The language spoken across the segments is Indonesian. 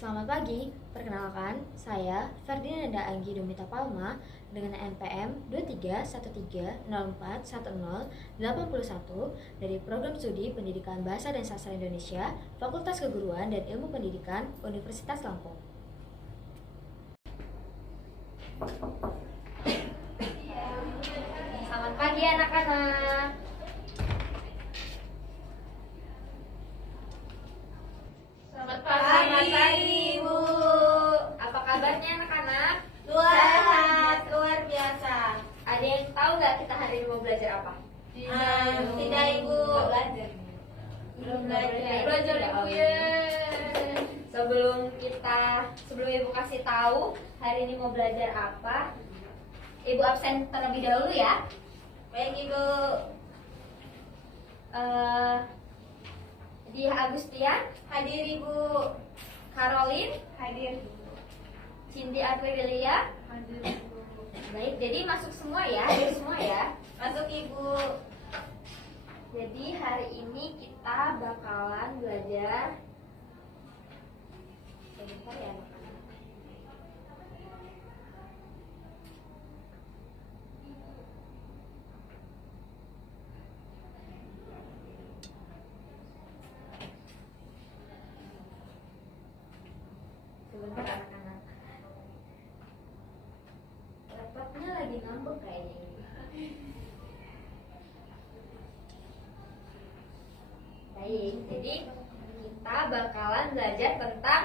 Selamat pagi, perkenalkan saya Ferdinanda Anggi Dumita Palma dengan NPM 2313041081 dari Program Studi Pendidikan Bahasa dan Sastra Indonesia, Fakultas Keguruan dan Ilmu Pendidikan, Universitas Lampung. Selamat pagi anak-anak. Selamat pagi, Bu. Apa kabarnya anak-anak? Sehat, luar biasa. Ada yang tahu nggak kita hari ini mau belajar apa? Tidak, Ibu. Belum belajar. Belajar Ibu ya. Sebelum Ibu kasih tahu hari ini mau belajar apa, Ibu absen terlebih dahulu ya. Baik, Ibu. Dia Agustian, Hadir, Ibu. Caroline, Hadir. Cindy Aprilia. Hadir, Ibu. Baik, jadi masuk semua ya, hadir semua ya. Masuk, Ibu. Jadi hari ini kita bakalan belajar. Sebentar ya anak-anak. Sebentar anak-anak. Laptopnya lagi ngambek kayaknya ini. Baik, jadi kita bakalan belajar tentang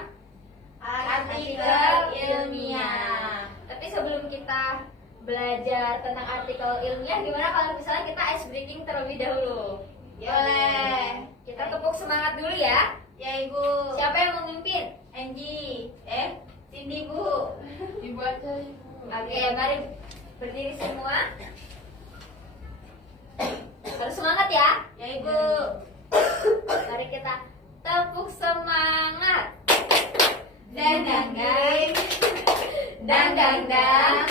Artikel ilmiah. Tapi sebelum kita belajar tentang artikel ilmiah, gimana kalau misalnya kita ice breaking terlebih dahulu? Boleh. Kita tepuk semangat dulu ya. Ya, Ibu. Siapa yang mau mimpin? Angie. Cindy, Bu. Ibu aja, Ibu. Oke, mari berdiri semua. Harus semangat ya. Ya, Ibu. Mari kita tepuk semangat. Dang, dang, dang. Dang dang dang.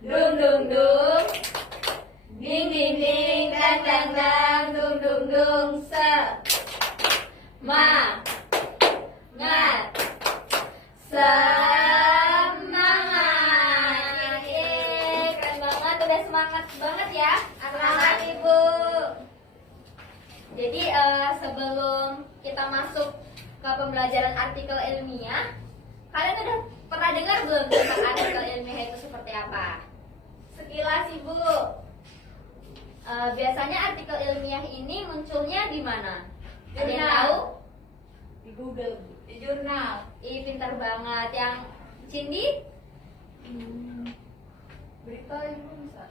Dung dung dung. Ding, ding, ding. Dang, dang, dang. Dung, dung, dung. Semangat. Semangat. Yeay, keren banget, udah semangat banget ya Semangat, anak-anak. Ibu. Jadi sebelum kita masuk ke pembelajaran artikel ilmiah, kalian udah pernah dengar belum tentang artikel ilmiah itu seperti apa? Sekilas, Ibu. Biasanya artikel ilmiah ini munculnya di mana? Ada yang Jurnal. tahu? Di Google. Di jurnal. Ih, pintar banget. Yang Cindy? Berita Ibu bisa.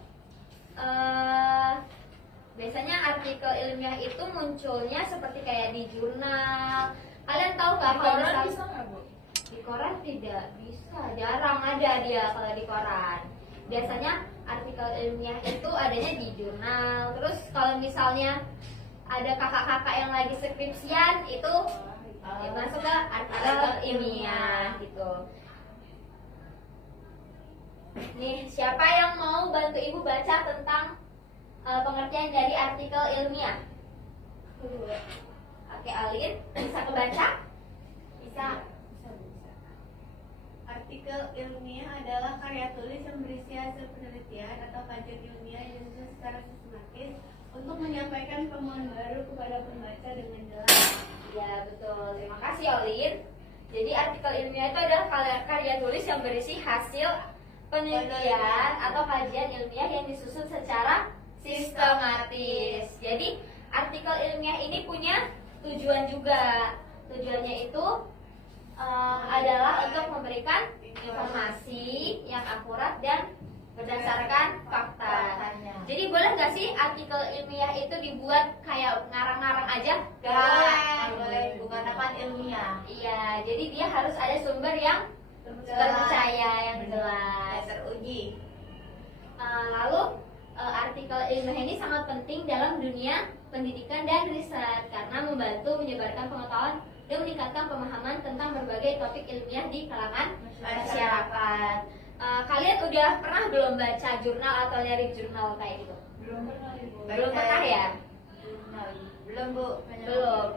Biasanya artikel ilmiah itu munculnya seperti kayak di jurnal. Kalian tahu nggak Di kalau koran misal- bisa nggak, Bu? Di koran tidak bisa, jarang ada dia kalau di koran. Biasanya artikel ilmiah itu adanya di jurnal. Terus kalau misalnya ada kakak-kakak yang lagi skripsian itu masuk ke artikel ilmiah gitu. Nih, siapa yang mau bantu ibu baca tentang pengertian dari artikel ilmiah? Oke, Alin, bisa kebaca? Bisa. Artikel ilmiah adalah karya tulis yang berisi hasil penelitian atau kajian ilmiah yang disusun secara sistematis untuk menyampaikan temuan baru kepada pembaca dengan jelas. Ya, betul. Terima kasih, Olin. Jadi artikel ilmiah itu adalah karya tulis yang berisi hasil penelitian atau kajian ilmiah yang disusun secara sistematis. Jadi artikel ilmiah ini punya tujuan juga. Tujuannya itu adalah untuk memberikan informasi yang akurat dan berdasarkan fakta. Jadi boleh nggak sih artikel ilmiah itu dibuat kayak ngarang-ngarang aja? Boleh. Bukan apa ilmiah. Iya, jadi dia harus ada sumber yang terpercaya, yang jelas. Teruji. Lalu artikel ilmiah ini sangat penting dalam dunia pendidikan dan riset karena membantu menyebarkan pengetahuan dan meningkatkan pemahaman tentang berbagai topik ilmiah di kalangan masyarakat. Kalian udah pernah belum baca jurnal atau nyari jurnal kayak gitu? Belum pernah, Ibu. Belum pernah ya? Belum, Bu. Belum.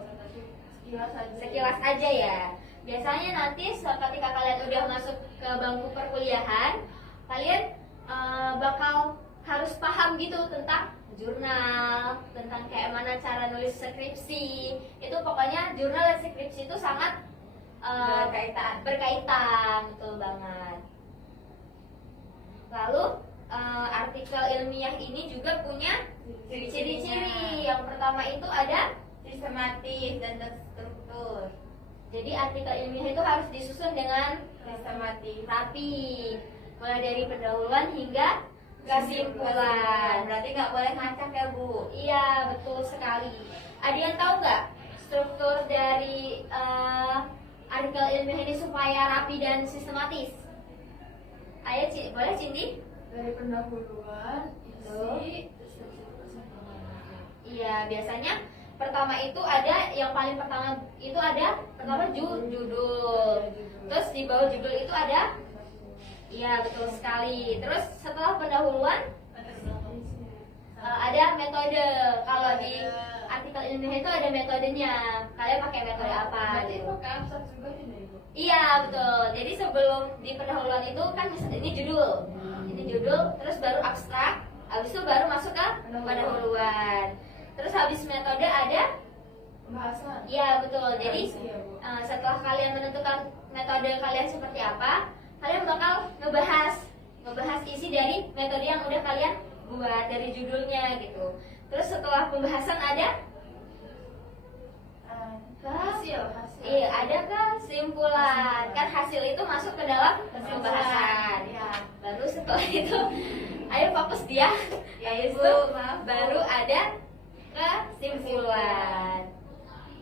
Sekilas aja. Sekilas aja ya. biasanya nanti ketika kalian udah masuk ke bangku perkuliahan, kalian bakal harus paham gitu tentang jurnal, tentang kayak mana cara nulis skripsi. Itu pokoknya jurnal dan skripsi itu sangat berkaitan, betul banget. Lalu artikel ilmiah ini juga punya ciri-ciri. Yang pertama itu ada sistematis dan terstruktur. jadi artikel ilmiah itu harus disusun dengan Sistematis. rapi, mulai dari pendahuluan hingga kesimpulan. Berarti nggak boleh ngacak ya Bu? Iya, betul sekali. Ada yang tahu nggak struktur dari artikel ilmiah ini supaya rapi dan sistematis? Ayo, boleh Cindy? Dari pendahuluan, isi, deskripsi kesimpulan. Iya, biasanya pertama itu ada yang paling pertama itu ada pertama judul. Terus di bawah judul itu ada, iya betul sekali. Terus setelah pendahuluan ada metode. Kalau di artikel ilmiah itu ada metodenya. Kalian pakai metode apa? Berarti pakai abstrak juga tidak Ibu? Iya betul. Jadi sebelum di pendahuluan itu kan misalnya ini judul, terus baru abstrak, habis itu baru masuk ke pendahuluan. Terus habis metode ada, Pembahasan. iya betul. Jadi Iya, Bu. setelah kalian menentukan metode kalian seperti apa, kalian bakal ngebahas isi dari metode yang udah kalian buat dari judulnya gitu. Terus setelah pembahasan ada Hasil. iya ada kesimpulan. Kan hasil itu masuk ke dalam pembahasan. Ya. Baru setelah itu ayo fokus dia. Ya Habis Ibu, itu maaf. baru ada kesimpulan.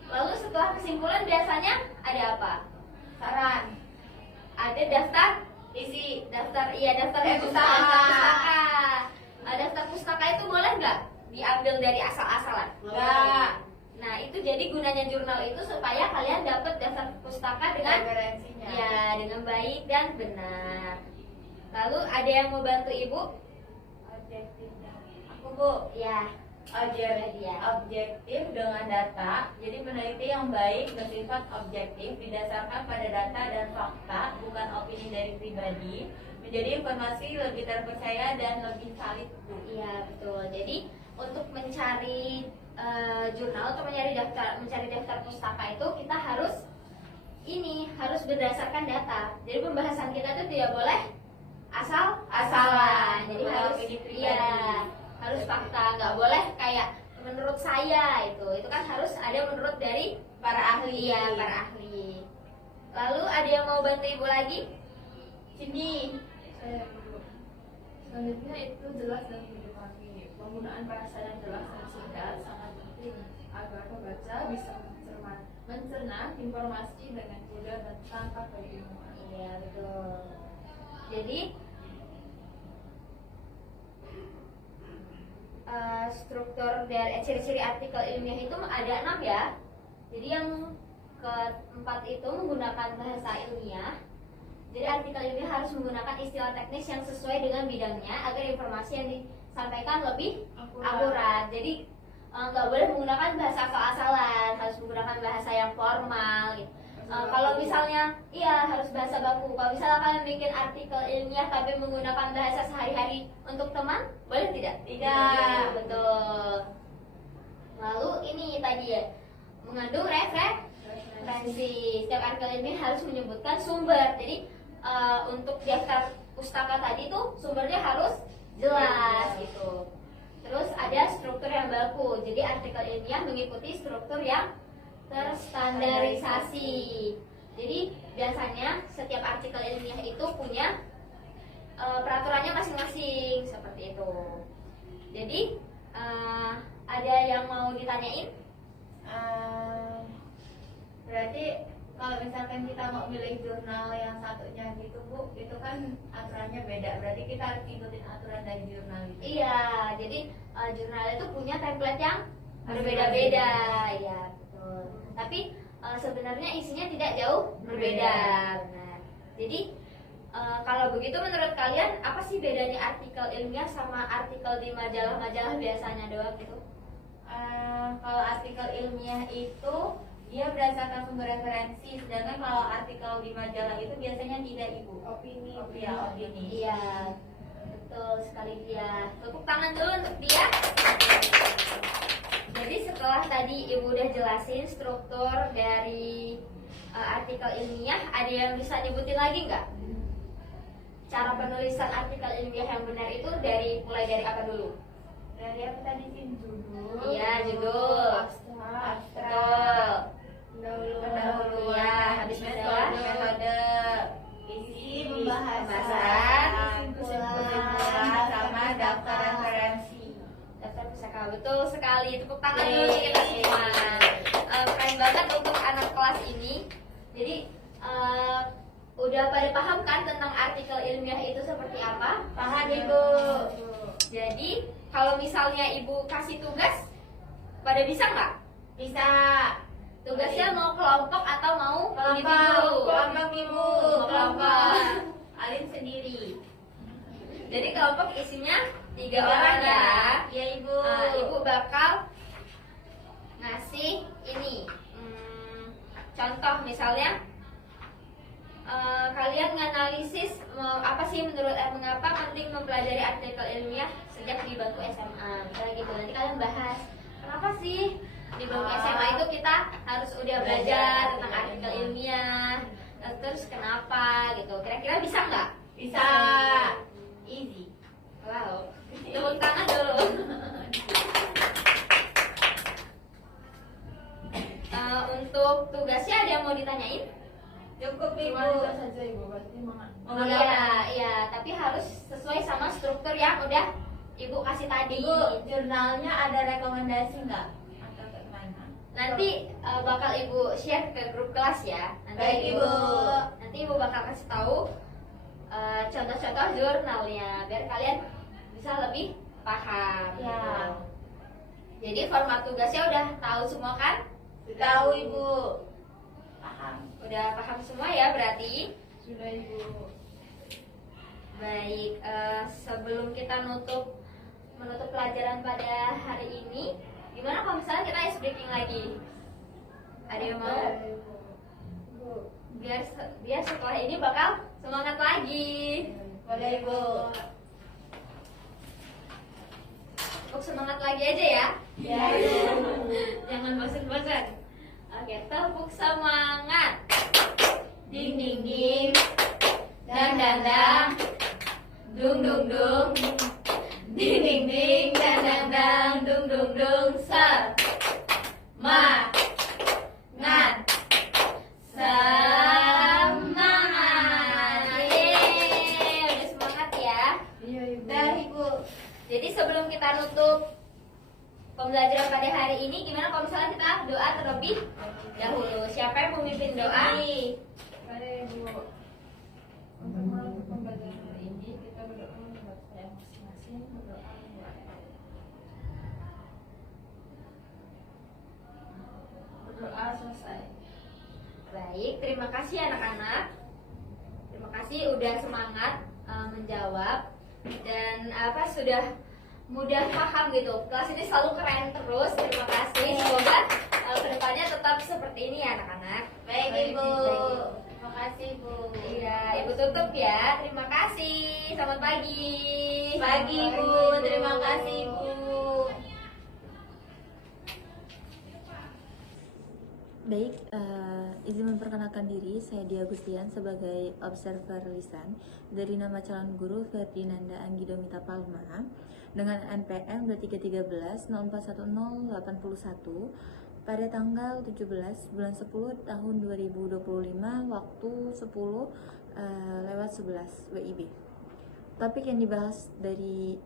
Lalu setelah kesimpulan biasanya ada apa? Saran. Ada daftar Isi. daftar Pustaka. pustaka. Daftar pustaka itu boleh nggak diambil dari asal-asalan? Enggak. Nah itu jadi gunanya jurnal itu supaya kalian dapat daftar pustaka dengan Referensinya. ya dengan baik dan benar. Lalu ada yang mau bantu ibu? Objektifnya. Aku Bu. Ya. Objektif dengan data. Jadi peneliti yang baik bersifat objektif didasarkan pada data dan fakta, bukan opini dari pribadi. Menjadi informasi lebih terpercaya dan lebih valid. Bu. Iya betul. Jadi untuk mencari jurnal, untuk mencari daftar pustaka itu kita harus berdasarkan data. Jadi pembahasan kita itu tidak boleh asal-asalan. Jadi Bukan harus opini pribadi. harus fakta, nggak boleh kayak menurut saya itu kan harus ada menurut dari Para ahli. iya para ahli. Lalu ada yang mau bantu ibu lagi? Sini. Saya Ibu. Selanjutnya itu jelas dan dipahami. Penggunaan bahasa yang jelas dan singkat sangat penting agar pembaca bisa mencerna informasi dengan mudah dan tanpa kebingungan. Iya betul. Jadi struktur dari ciri-ciri artikel ilmiah itu ada 6 ya. Jadi yang keempat itu menggunakan bahasa ilmiah. Jadi artikel ilmiah harus menggunakan istilah teknis yang sesuai dengan bidangnya agar informasi yang disampaikan lebih akurat. Jadi nggak boleh menggunakan bahasa asal-asalan, harus menggunakan bahasa yang formal. Gitu. Kalau misalnya, iya harus bahasa baku. Kalau misalnya kalian bikin artikel ilmiah tapi menggunakan bahasa sehari-hari untuk teman, boleh tidak? Tidak. Betul. Lalu ini tadi ya, mengandung referensi. Setiap artikel ilmiah harus menyebutkan sumber. Jadi untuk daftar pustaka tadi tuh sumbernya harus jelas gitu. Terus ada struktur yang baku. Jadi artikel ilmiah mengikuti struktur yang terstandarisasi. Jadi biasanya setiap artikel ilmiah itu punya peraturannya masing-masing seperti itu. Jadi ada yang mau ditanyain? Berarti kalau misalkan kita mau milih jurnal yang satunya gitu Bu, itu kan aturannya beda. Berarti kita harus ikutin aturan dari jurnal itu. Iya, jadi jurnal itu punya template yang berbeda-beda, ya betul. Tapi sebenarnya isinya tidak jauh berbeda, benar. Jadi kalau begitu menurut kalian apa sih bedanya artikel ilmiah sama artikel di majalah-majalah biasanya doang gitu? Kalau artikel ilmiah itu Dia berdasarkan sumber referensi, sedangkan kalau artikel di majalah itu biasanya tidak, Ibu. Opini. Ya, opini. Iya, betul sekali dia. Tepuk tangan dulu untuk dia. Jadi setelah tadi Ibu udah jelasin struktur dari artikel ilmiah, ada yang bisa nyebutin lagi nggak? Cara penulisan artikel ilmiah yang benar itu mulai dari apa dulu? Dari apa tadi sih? Judul. Iya, judul. Abstrak. Betul. Pendahuluan, Habis metode, isi, pembahasan, kesimpulan, sama daftar referensi. Daftar pusaka, betul sekali. Tepuk tangan dulu nih kita semua. Keren banget untuk anak kelas ini. Jadi udah pada paham kan tentang artikel ilmiah itu seperti apa? Paham, Ibu? Jadi kalau misalnya Ibu kasih tugas, pada bisa nggak? Bisa. Tugasnya mau kelompok atau mau individu? Kelompok, Ibu. Kelompok. Alin sendiri. Jadi kelompok isinya 3 orang ya. Iya, Ibu. Ibu bakal ngasih ini contoh misalnya kalian nganalisis apa sih mengapa penting mempelajari artikel ilmiah sejak di bangku SMA misalnya gitu. Nanti kalian bahas kenapa sih di bangku SMA itu kita harus udah belajar tentang artikel ilmiah, terus kenapa gitu. Kira-kira bisa nggak? Bisa. Easy. Wow, tepuk tangan dulu. Untuk tugasnya ada yang mau ditanyain? Cukup, Cuma Ibu. itu saja Ibu, pasti Iya, tapi harus sesuai sama struktur yang udah Ibu kasih tadi. Ibu, jurnalnya ada rekomendasi nggak? Atau ke mana? Nanti bakal Ibu share ke grup kelas ya. Baik, Ibu. Nanti Ibu bakal kasih tahu contoh-contoh jurnalnya biar kalian bisa lebih paham. Ya. Jadi format tugasnya udah tahu semua kan? Tahu, Ibu. Paham. Udah paham semua ya berarti? sudah Ibu. Baik, sebelum kita menutup pelajaran pada hari ini, gimana kalau misalnya kita ice breaking lagi? Ada yang mau? Ibu. Biar setelah ini bakal semangat lagi. Boleh, Ibu. Untuk semangat lagi aja ya. Ya, Ibu. Jangan bosan-bosan. Oke, tepuk semangat. Ding ding ding. Dang dang dang. Dung dung dung. Ding ding ding. Dang dang dang. Dung dung dung. Semangat. Semangat. Yeay, udah semangat ya. Iya Ibu. Dah, Ibu. Jadi sebelum kita nutup pembelajaran pada hari ini, gimana kalau misalnya kita doa terlebih dahulu? Siapa yang memimpin doa? Mari Ibu. Untuk menutup pembelajaran hari ini, kita berdoa membuat saya masing-masing berdoa membuat berdoa selesai. Baik, terima kasih anak-anak. Terima kasih udah semangat menjawab dan sudah mudah paham gitu. Kelas ini selalu keren terus. Terima kasih. Semoga kedepannya tetap seperti ini ya anak-anak. Baik, Ibu. Terima kasih, Bu. Iya, Ibu tutup ya. Terima kasih. Selamat pagi. Pagi, Bu. Terima kasih, Bu. Baik, izin memperkenalkan diri, saya Dia Agustian sebagai observer lisan dari nama calon guru Ferdinanda Anggidomita Palma dengan NPM 2313 041081 pada tanggal 17 bulan 10 tahun 2025 waktu 10:11 WIB. Topik yang dibahas dari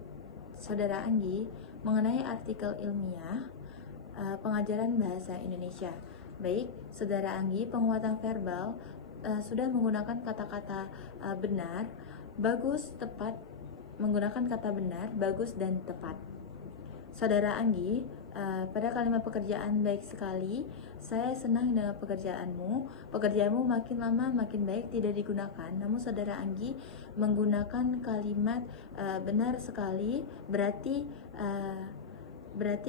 Saudara Anggi mengenai artikel ilmiah pengajaran bahasa Indonesia. Baik, Saudara Anggi, penguatan verbal sudah menggunakan kata-kata benar, bagus, tepat, menggunakan kata benar, bagus, dan tepat. Saudara Anggi, pada kalimat pekerjaan baik sekali, saya senang dengan pekerjaanmu. Pekerjaanmu makin lama makin baik tidak digunakan. Namun Saudara Anggi menggunakan kalimat benar sekali, berarti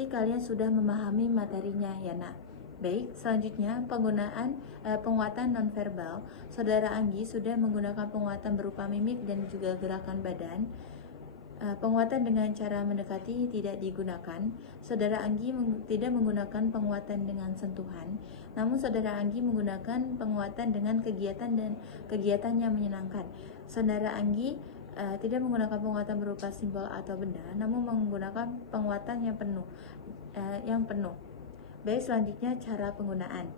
kalian sudah memahami materinya ya nak. Baik, selanjutnya penggunaan penguatan nonverbal. Saudara Anggi sudah menggunakan penguatan berupa mimik dan juga gerakan badan. Penguatan dengan cara mendekati tidak digunakan. Saudara Anggi tidak menggunakan penguatan dengan sentuhan, namun saudara Anggi menggunakan penguatan dengan kegiatan yang menyenangkan. Saudara Anggi tidak menggunakan penguatan berupa simbol atau benda, namun menggunakan penguatan yang penuh. Baik, selanjutnya cara penggunaan.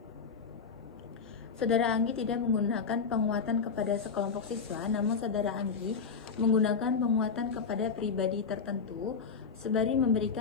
Saudara Anggi tidak menggunakan penguatan kepada sekelompok siswa, namun saudara Anggi menggunakan penguatan kepada pribadi tertentu sembari memberikan